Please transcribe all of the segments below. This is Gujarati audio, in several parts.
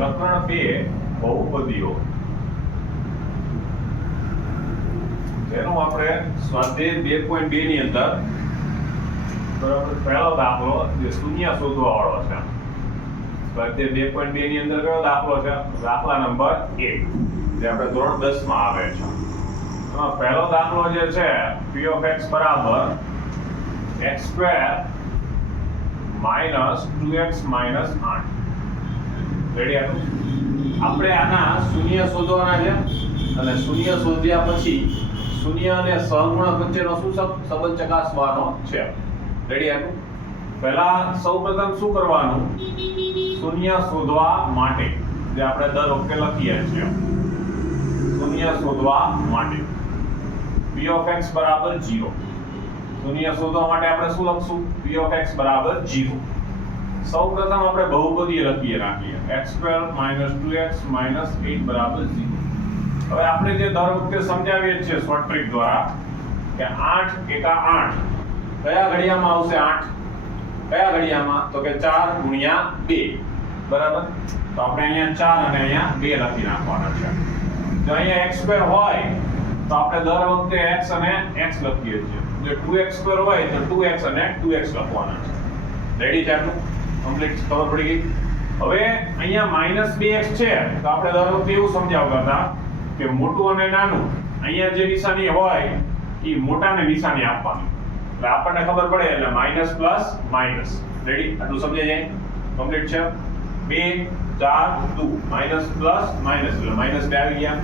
પ્રકરણ 2 બહુપદીઓ જેનું આપણે સ્વાધ્યાય 2.2 ની અંદર બરાબર પહેલો દાખલો જે શૂન્ય શોધવા વાળો છે. સ્વાધ્યાય 2.2 ની અંદર કયો દાખલો છે? દાખલા નંબર 1 જે આપણે ધોરણ 10 માં આવે છે. એમાં પહેલો દાખલો જે છે p of x બરાબર x² minus 2x minus 8. Ready? આપણે આના શૂન્ય શોધવાના છે અને શૂન્ય શોધ્યા પછી શૂન્ય અને સહગુણક વચ્ચેનો શું સંબંધ ચકાસવાનો છે. રેડી? પહેલા સૌપ્રથમ શું કરવાનું? શૂન્ય શોધવા માટે જે આપણે દર વખતે લખીએ છીએ, શૂન્ય શોધવા માટે p of x બરાબર 0. શૂન્ય શોધવા માટે આપણે શું લખશું? p of x બરાબર 0. સૌપ્રથમ આપણે બહુપદી રાખીએ x² minus 2x minus 8 બરાબર 0. હવે આપણે જે દર વખતે સમજાવીએ છીએ શોર્ટ ટ્રિક દ્વારા કે 8 એકા 8 કયા ઘડિયામાં આવશે? 8 કયા ઘડિયામાં? તો કે 4 ગુણ્યા 2 બરાબર. તો આપણે અહીંયા 4 અને અહીંયા 2 લખી નાખવાના છે. જો અહીંયા x² હોય તો આપણે દર વખતે x અને x લખીએ છીએ. જો 2x² હોય તો 2x અને 2x લખવાના છે. રેડી છે? આટલું કમ્પ્લીટ ખબર પડી ગઈ. હવે અહીંયા -2x છે તો આપણે દર વખતે એવું સમજાવતા હતા કે મોટું અને નાનું અહીંયા જે નિશાની હોય એ મોટાને નિશાની આપવાની એટલે આપણને ખબર પડે એટલે માઈનસ પ્લસ માઈનસ. રેડી? આટલું સમજાય જાય? કમ્પ્લીટ છે. 2 4 2 માઈનસ પ્લસ માઈનસ એટલે -2 આવી ગયા.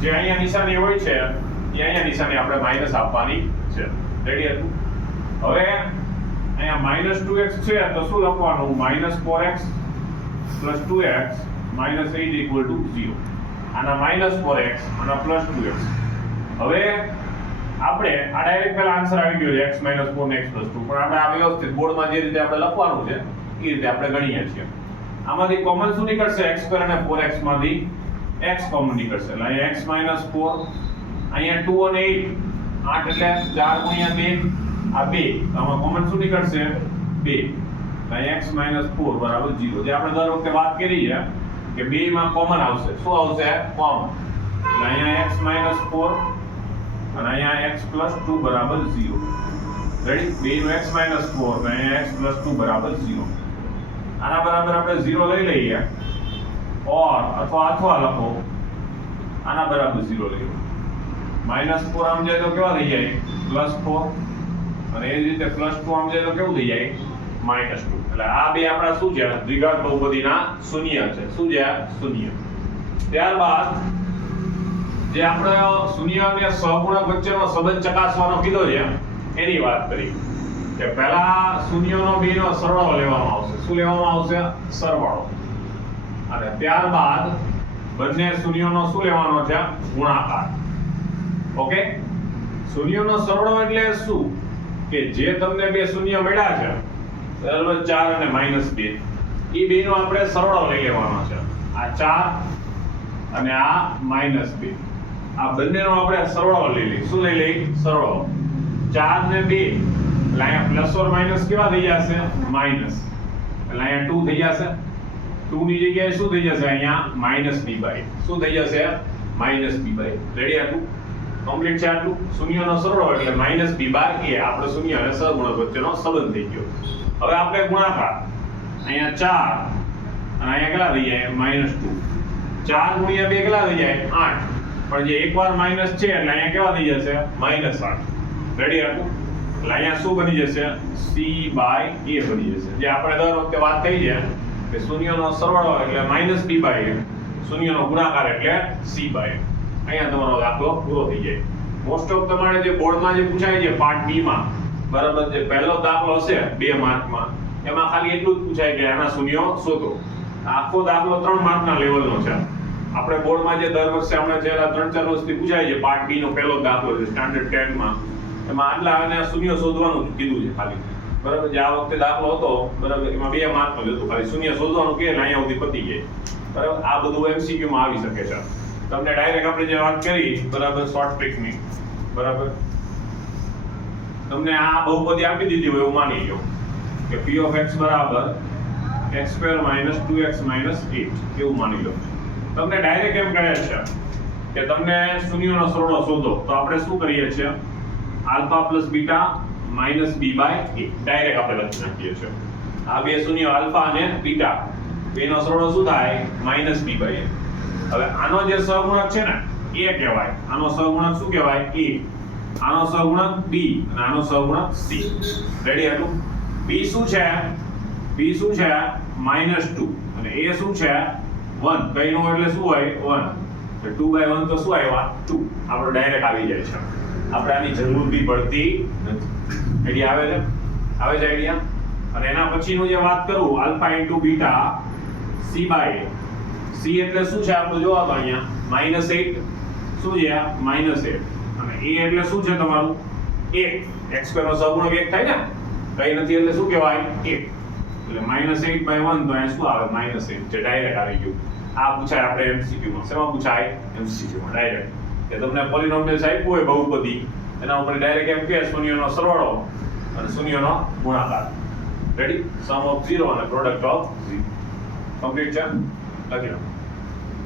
જે અહીંયા નિશાની હોય છે એ અહીંયા નિશાની આપણે માઈનસ આપવાની છે. રેડી હતું? હવે અહીંયા -2x છે તો શું લખવાનું? -4x + 2x - 8 = 0. આના -4x આના +2x. હવે આપણે આ ડાયરેક્ટ પહેલા આન્સર આવી ગયો છે x - 4 ને x + 2. પણ આપણે આ વ્યવસ્થિત બોર્ડમાં જે રીતે આપણે લખવાનું છે એ રીતે આપણે ગણીએ છીએ. આમાંથી કોમન શું નીકળશે? x² અને 4x માંથી x કોમન નીકળશે એટલે અહીંયા x - 4 અહીંયા 2 અને 8 એટલે 4 ગુણ્યા 2 આ 2 આમાં કોમન શું નીકળશે? 2 અહીંયા x - 4 બરાબર 0. જે આપણે દર વખતે વાત કરી છે કે 2 માં કોમન આવશે. શું આવશે? કોમન. એટલે અહીંયા x - 4 અને અહીંયા x + 2 બરાબર 0. રેડી? 2 નો x - 4 અને અહીંયા x + 2 બરાબર 0. આના બરાબર આપણે 0 લઈ લઈએ ઓર અથવા લખો આના બરાબર 0 લઈ લો. -4 આમ જાય તો કેવા થઈ જાય? +4 અને એ જ રીતે +2 આમ જાય તો કેવું થઈ જાય? -2. એટલે આ બે આપણા શું છે? દ્વિઘાત બહુપદીના શૂન્ય છે. શું છે? શૂન્ય. ત્યારબાદ જે આપણે શૂન્ય અને સહગુણક વચ્ચેનો સંબંધ ચકાસવાનો કીધો છે એની વાત કરી કે પહેલા શૂન્યનો બેનો સરવાળો લેવામાં આવશે. શું લેવામાં આવશે? સરવાળો. અને ત્યારબાદ બંને શૂન્યનો શું લેવાનો છે? ગુણાકાર. ઓકે? શૂન્યનો સરવાળો એટલે શું? કે જે તમને બે શૂન્ય મળ્યા છે બરાબર 4 અને -2 એ બેનો આપણે સરવાળો લઈ લેવાનો છે. આ 4 અને આ -2 આ બંનેનો આપણે સરવાળો લઈ લઈએ. શું લઈ લઈએ? સરવાળો. 4 ને 2 એટલે અહીંયા પ્લસ ઓર માઈનસ કેવા થઈ જશે? માઈનસ. એટલે અહીંયા 2 થઈ જશે. 2 ની જગ્યાએ શું થઈ જશે? અહીંયા -b/. શું થઈ જશે? -b/. રેડી? આટલું કમ્પ્લીટ છે. આટલું શૂન્યનો સરવાળો એટલે -b/a આપણો શૂન્ય અને સહગુણક વચ્ચેનો સંબંધ થઈ ગયો. હવે આપણે ગુણાકાર અહીંયા 4 અને અહીંયા કેટલા થઈ જાય? -2. 4 ગુણ્યા 2 કેટલા થઈ જાય? 8. પણ જે એકવાર માઈનસ છે એટલે અહીંયા કેવા થઈ જશે? -8. રેડી? આટલું એટલે અહીંયા શું બની જશે? c/a બની જશે. જે આપણે દર વખતે વાત થઈ છે કે શૂન્યનો સરવાળો એટલે -b/a, શૂન્યનો ગુણાકાર એટલે c/a. અહીંયા તમારો દાખલો પૂરો થઈ જાય. મોસ્ટ ઓફ તમારે જે બોર્ડમાં જે પૂછાય છે પાર્ટ બી માં બરાબર જે પહેલો દાખલો હશે 2 માર્કમાં એમાં ખાલી એટલું જ પૂછાય કે આના શૂન્યો શોધો. આખો દાખલો 3 માર્કના લેવલનો છે. આપણે બોર્ડમાં જે દર વર્ષે હમણાં છેલ્લા 3-4 વર્ષથી પૂછાય છે પાર્ટ બી નો પહેલો દાખલો છે સ્ટાન્ડર્ડ 10 માં એમાં આટલા અને શૂન્ય શોધવાનું કીધું છે ખાલી. બરાબર? જે આ વખતે દાખલો હતો બરાબર એમાં 2 માર્કનો જ હતો. ખાલી શૂન્ય શોધવાનું કે અહીંયા સુધી પતી જાય. બરાબર? આ બધું MCQ માં આવી શકે છે. તમને ડાયરેક્ટ આપણે જે વાત કરી બરાબર શોર્ટ ટ્રિકની બરાબર તમને આ બહુપદી આપી દીધી હોય એવું માની લો કે p of x બરાબર x² minus 2x minus 8 એવું માની લો. તમને ડાયરેક્ટ એમ કહે છે કે તમને શૂન્યનો સરવાળો શોધો, તો આપણે શું કરીએ છીએ? Alpha plus beta minus b by a direct આપણે લખી નાખીએ છીએ. આ બે શૂન્ય આલ્ફા અને બીટા બેનો સરવાળો શું થાય? Minus b by a. હવે આનો જે સહગુણક છે ને a કહેવાય. આનો સહગુણક શું કહેવાય? a. આનો સહગુણક b અને આનો સહગુણક c. રેડી હતું? b શું છે? b શું છે? -2 અને a શું છે? 1. કઈનો એટલે શું હોય? 1. તો 2 by 1 તો શું આવ્યા? 2. આપણો ડાયરેક્ટ આવી જાય છે. આપણે આની જરૂર બી પડતી નથી. આઈડિયા આવે છે? આવે છે આઈડિયા? અને એના પછીનું જે વાત કરું, alpha into beta c by a. c એટલે શું છે આપણું? જોવા તો અહીંયા -8 શું છે? -8 અને a એટલે શું છે તમારું? 1. x² નો સહગુણક 1 થાય ને? કઈ નથી એટલે શું કહેવાય? 1. એટલે -8 by 1 તો અહીંયા શું આવે? -8 જે ડાયરેક્ટ આવી ગયું. આ પૂછાય આપણે MCQ માં. શેમાં પૂછાય? MCQ માં ડાયરેક્ટ. કે તમને પોલિનોમિયલ્સ આપ્યું હોય બહુપદી, એના ઉપર ડાયરેક્ટ એમ કે શૂન્યનો સરવાળો અને શૂન્યનો ગુણાકાર. રેડી? સમ ઓફ 0 અને પ્રોડક્ટ ઓફ 0. કમ્પ્લીટ છે? લખી લો.